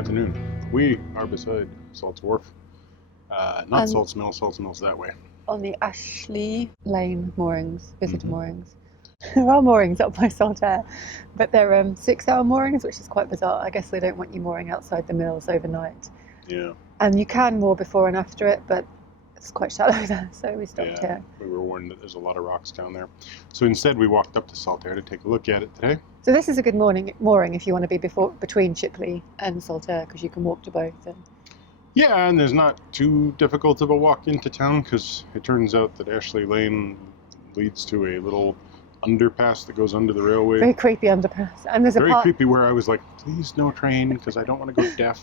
afternoon. We are beside Salt's Wharf. Not Salt's Mill. Salt's Mill's that way. On the Ashley Lane moorings, visitor moorings. There are moorings up by Saltaire, but they're 6-hour moorings, which is quite bizarre. I guess they don't want you mooring outside the mills overnight. Yeah. And you can moor before and after it, but it's quite shallow there, so we stopped here. We were warned that there's a lot of rocks down there. So instead we walked up to Saltaire to take a look at it today. So this is a good mooring if you want to be between Shipley and Saltaire, because you can walk to both. Yeah, and there's not too difficult of a walk into town, because it turns out that Ashley Lane leads to a little underpass that goes under the railway. Very creepy underpass. And there's very creepy, where I was like, please no train, because I don't want to go deaf.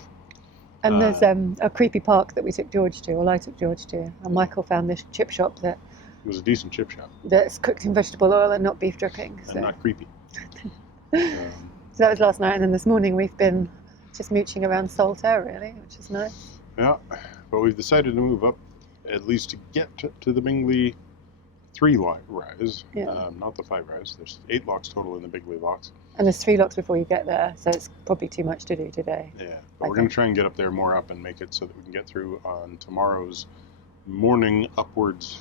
And there's a creepy park that we took George to, or I took George to, and Michael found this chip shop that... It was a decent chip shop. That's cooked in vegetable oil and not beef dripping. And not creepy. So that was last night, and then this morning we've been just mooching around Saltaire, really, which is nice. Yeah, but we've decided to move up, at least to get to the Bingley 3-rise, not the 5-rise. There's 8 locks total in the Bingley locks. And there's 3 locks before you get there, so it's probably too much to do today. Yeah, but we're going to try and get up there more up and make it so that we can get through on tomorrow's morning upwards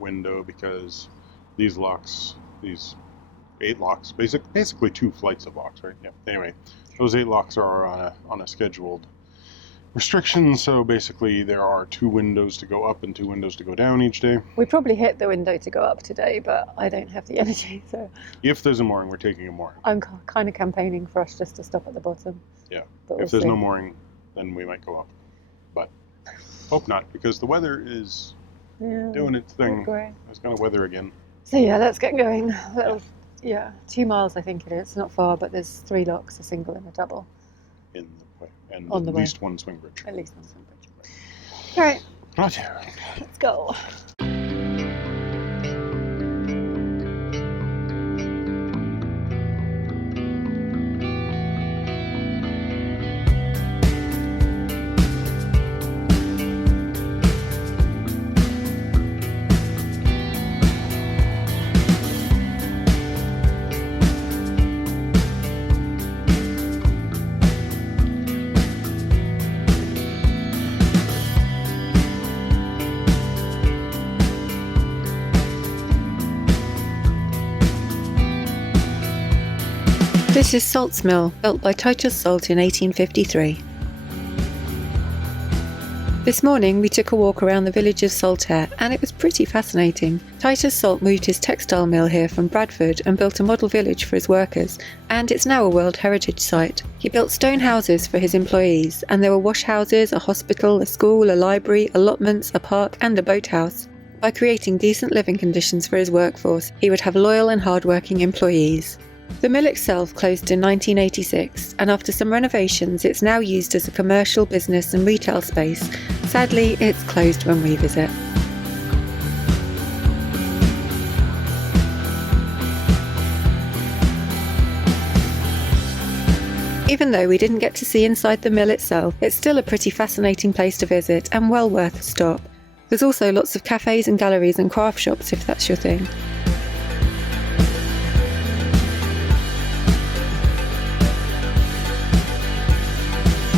window, because these locks, these 8 locks, basically 2 flights of locks, right? Yeah. Anyway, those 8 locks are on a scheduled restriction, so basically there are 2 windows to go up and 2 windows to go down each day. We probably hit the window to go up today, but I don't have the energy, so... If there's a mooring, we're taking a mooring. I'm kind of campaigning for us just to stop at the bottom. Yeah, if there's no mooring, then we might go up. But hope not, because the weather is doing its thing. It's going to weather again. So yeah, let's get going. 2 miles I think it is, not far, but there's 3 locks, a single and a double. And at least one swing bridge. At least one swing bridge. All right. Roger. Let's go. This is Salt's Mill, built by Titus Salt in 1853. This morning we took a walk around the village of Saltaire, and it was pretty fascinating. Titus Salt moved his textile mill here from Bradford and built a model village for his workers, and it's now a World Heritage Site. He built stone houses for his employees, and there were wash houses, a hospital, a school, a library, allotments, a park and a boathouse. By creating decent living conditions for his workforce, he would have loyal and hard-working employees. The mill itself closed in 1986, and after some renovations it's now used as a commercial, business and retail space. Sadly, it's closed when we visit. Even though we didn't get to see inside the mill itself, it's still a pretty fascinating place to visit and well worth a stop. There's also lots of cafes and galleries and craft shops if that's your thing.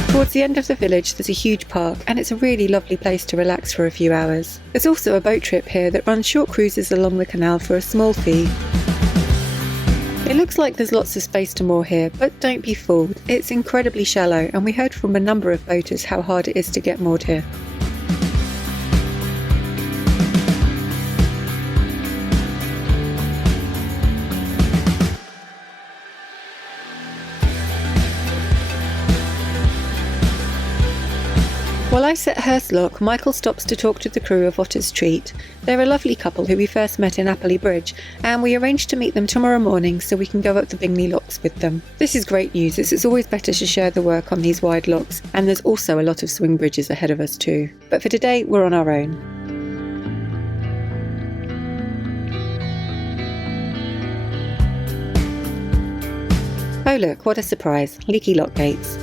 Towards the end of the village there's a huge park, and it's a really lovely place to relax for a few hours. There's also a boat trip here that runs short cruises along the canal for a small fee. It looks like there's lots of space to moor here, but don't be fooled, it's incredibly shallow, and we heard from a number of boaters how hard it is to get moored here. While I sit at Hurst Lock, Michael stops to talk to the crew of Otter's Treat. They're a lovely couple who we first met in Appley Bridge, and we arranged to meet them tomorrow morning so we can go up the Bingley locks with them. This is great news, as it's always better to share the work on these wide locks, and there's also a lot of swing bridges ahead of us too. But for today, we're on our own. Oh look, what a surprise, leaky lock gates.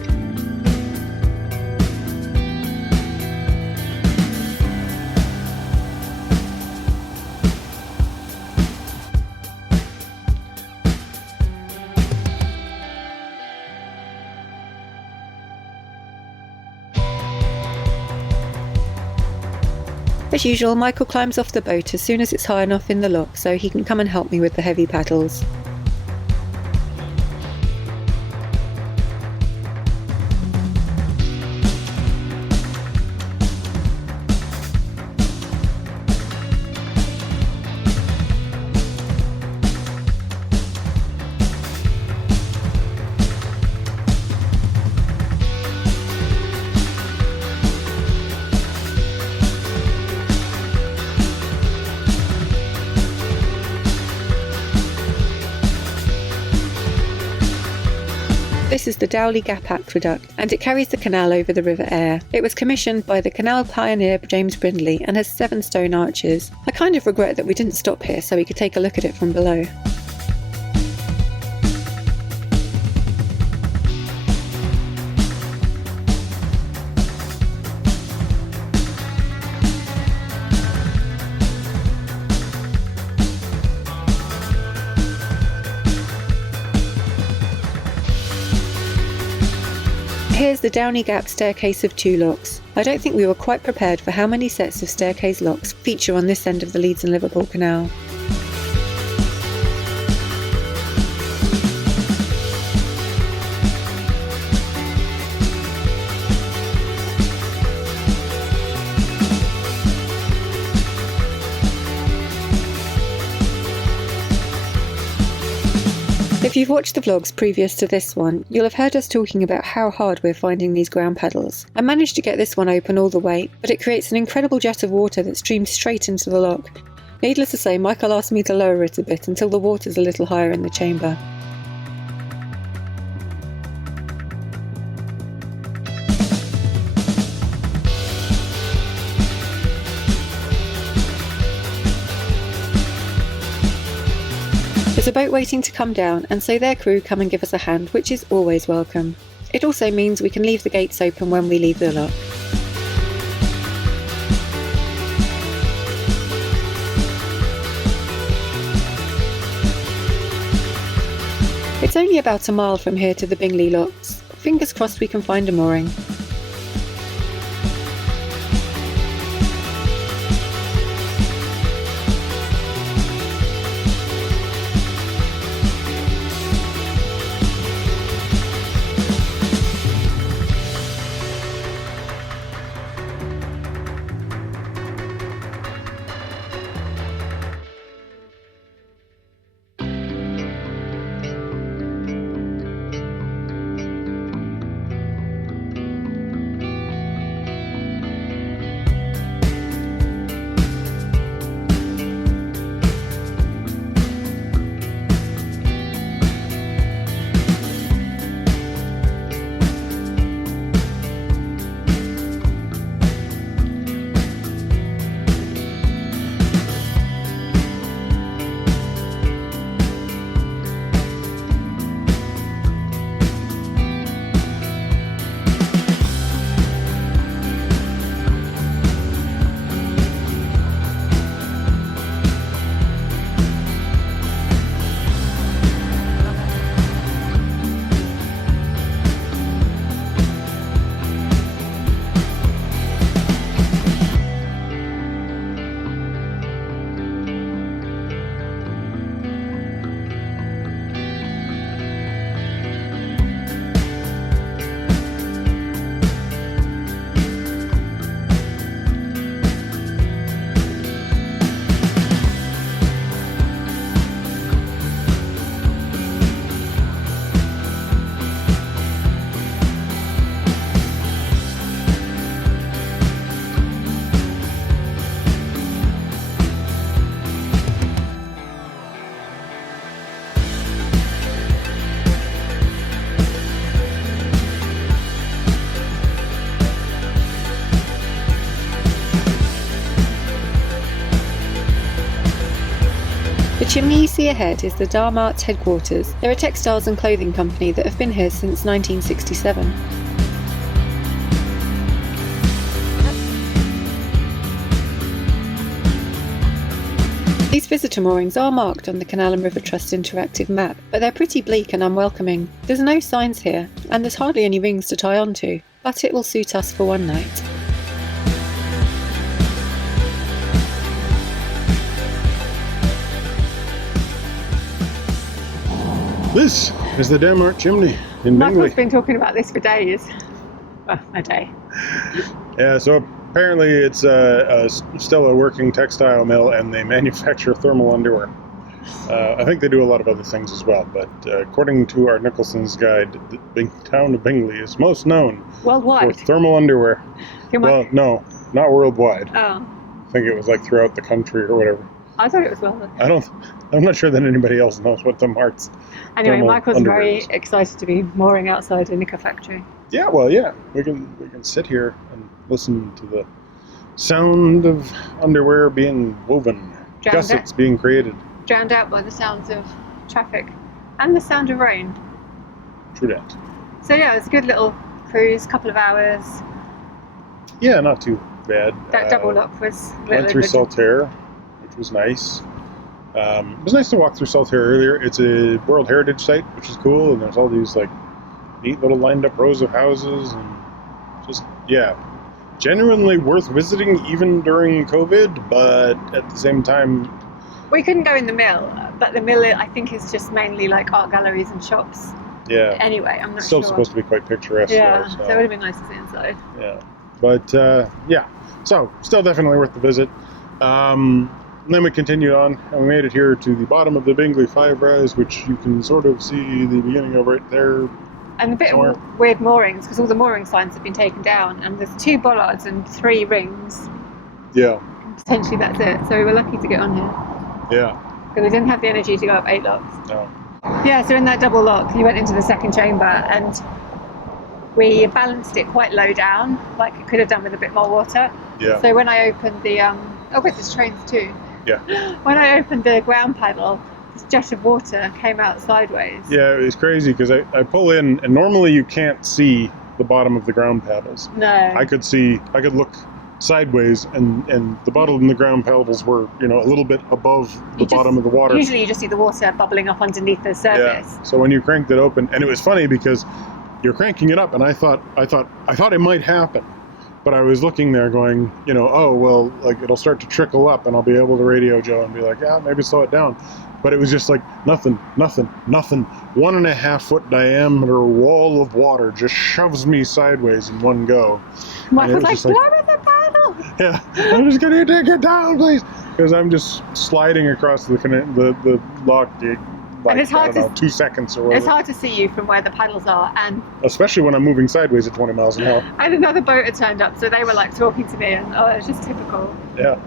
As usual, Michael climbs off the boat as soon as it's high enough in the lock so he can come and help me with the heavy paddles. This is the Dowley Gap Aqueduct, and it carries the canal over the River Aire. It was commissioned by the canal pioneer James Bingley and has 7 stone arches. I kind of regret that we didn't stop here so we could take a look at it from below. Here's the Dowley Gap staircase of 2 locks. I don't think we were quite prepared for how many sets of staircase locks feature on this end of the Leeds and Liverpool Canal. If you've watched the vlogs previous to this one, you'll have heard us talking about how hard we're finding these ground paddles. I managed to get this one open all the way, but it creates an incredible jet of water that streams straight into the lock. Needless to say, Michael asked me to lower it a bit until the water's a little higher in the chamber. There's a boat waiting to come down, and so their crew come and give us a hand, which is always welcome. It also means we can leave the gates open when we leave the lock. It's only about a mile from here to the Bingley locks. Fingers crossed we can find a mooring. The chimney you see ahead is the Darmart's headquarters. They're a textiles and clothing company that have been here since 1967. These visitor moorings are marked on the Canal and River Trust interactive map, but they're pretty bleak and unwelcoming. There's no signs here, and there's hardly any rings to tie onto, but it will suit us for one night. This is the Denmark chimney in Michael's Bingley. been talking about this for days. Well, a day. Yeah, so apparently it's still a working textile mill, and they manufacture thermal underwear. I think they do a lot of other things as well, but according to our Nicholson's guide, the town of Bingley is most known for Worldwide. thermal underwear. Well, no, not worldwide. Oh. I think it was like throughout the country or whatever. I thought it was well. I'm not sure that anybody else knows what the Mart's Anyway, thermal Michael's underwear very is. excited to be mooring outside a knicker factory. Yeah, well, yeah, we can sit here and listen to the sound of underwear being woven, gussets being created. Drowned out by the sounds of traffic and the sound of rain. True that. So yeah, it was a good little cruise, couple of hours. Yeah, not too bad. That double up was a Went little through bit- Saltaire, which was nice. It was nice to walk through Saltaire earlier. It's a World Heritage Site, which is cool, and there's all these like neat little lined up rows of houses, and just, yeah, genuinely worth visiting even during COVID, but at the same time... We couldn't go in the mill, but the mill I think is just mainly like art galleries and shops. Yeah. Anyway, I'm not It's still sure. supposed to be quite picturesque. Yeah, though, so it would have been nice to see inside. Yeah, but yeah, so still definitely worth the visit. And then we continued on, and we made it here to the bottom of the Bingley Five Rise, which you can sort of see the beginning of right there. And a bit Somewhere. of weird moorings, because all the mooring signs have been taken down, and there's 2 bollards and 3 rings. Yeah, Potentially that's it. So we were lucky to get on here, yeah, because we didn't have the energy to go up 8 locks. no, Yeah, so in that double lock, you went into the second chamber, and we balanced it quite low down, like it could have done with a bit more water. yeah, So when I opened the, oh wait, there's trains too. yeah. When I opened the ground paddle, this jet of water came out sideways. Yeah, it was crazy because I pull in, and normally you can't see the bottom of the ground paddles. No. I could look sideways, and the bottom and the ground paddles were, a little bit above the bottom of the water. Usually you just see the water bubbling up underneath the surface. Yeah. So when you cranked it open, and it was funny because you're cranking it up, and I thought it might happen, but I was looking there going, oh well, like it'll start to trickle up, and I'll be able to radio Joe and be like, yeah, maybe slow it down. But it was just like nothing. 1.5 foot diameter wall of water just shoves me sideways in one go. Michael's like, just like, lower the paddle! Yeah, I'm just gonna take it down, please, because I'm just sliding across the lock gate. Like, And it's hard I don't know, 2 seconds or whatever. It's hard to see you from where the paddles are, and Especially when I'm moving sideways at 20 miles an hour. another boat had turned up, so they were like talking to me, and it was just typical. Yeah.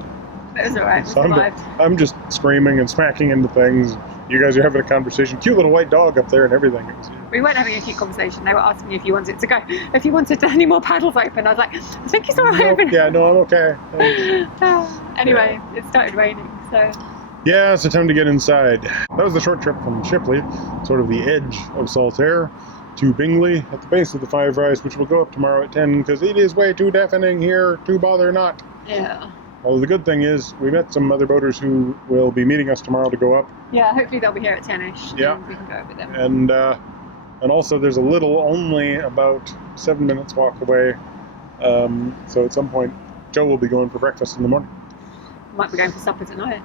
But it was alright, we So survived. I'm just screaming and smacking into things. You guys are having a conversation. Cute little white dog up there and everything. It was, We weren't having a cute conversation. They were asking me if you wanted to go, if you wanted any more paddles open. I was like, I think it's alright. Nope, yeah, no, I'm okay. Anyway, it started raining, so Yeah, it's time to get inside. That was the short trip from Shipley, sort of the edge of Saltaire, to Bingley at the base of the Five Rise, which will go up tomorrow at 10 because it is way too deafening here to bother not. yeah. Well, the good thing is we met some other boaters who will be meeting us tomorrow to go up, Yeah, hopefully they'll be here at 10ish. Yeah. And we can go over them. and also there's a little, only about 7 minutes walk away. So at some point, Joe will be going for breakfast in the morning. Might be going for supper tonight.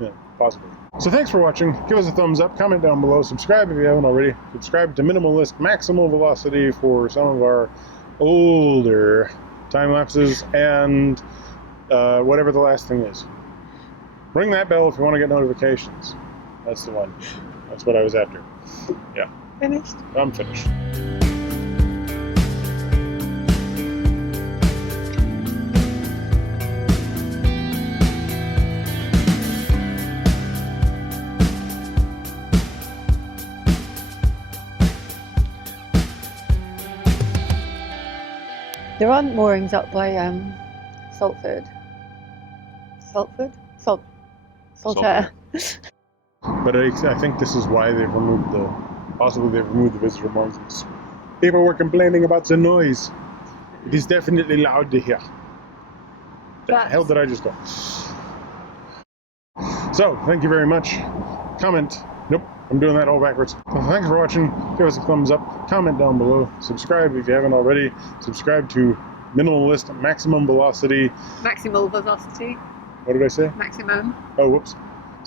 Yeah, possibly. So thanks for watching. Give us a thumbs up, comment down below, subscribe if you haven't already. Subscribe to Minimalist Maximal Velocity for some of our older time lapses, and whatever the last thing is. Ring that bell if you want to get notifications. That's the one. That's what I was after. Yeah, Finished. I'm finished. There aren't moorings up by Salford. Salford? Saltaire. But I think this is why they've removed possibly they've removed the visitor moorings. People were complaining about the noise. It is definitely loud to hear. The hell did I just go? So, thank you very much. Comment. Nope, I'm doing that all backwards. So thanks for watching. Give us a thumbs up. Comment down below. Subscribe if you haven't already. Subscribe to Minimalist Maximum Velocity. Maximal velocity. What did I say? Maximum. Oh, whoops.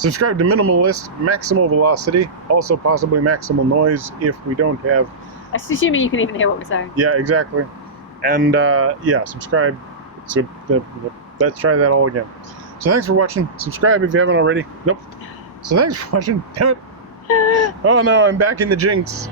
Subscribe to Minimalist, Maximal Velocity, also possibly Maximal Noise if we don't have... That's assuming you can even hear what we're saying. Yeah, exactly. And yeah, subscribe. So let's try that all again. So thanks for watching. Subscribe if you haven't already. Nope. So thanks for watching. Damn it. Oh no, I'm back in the jinx.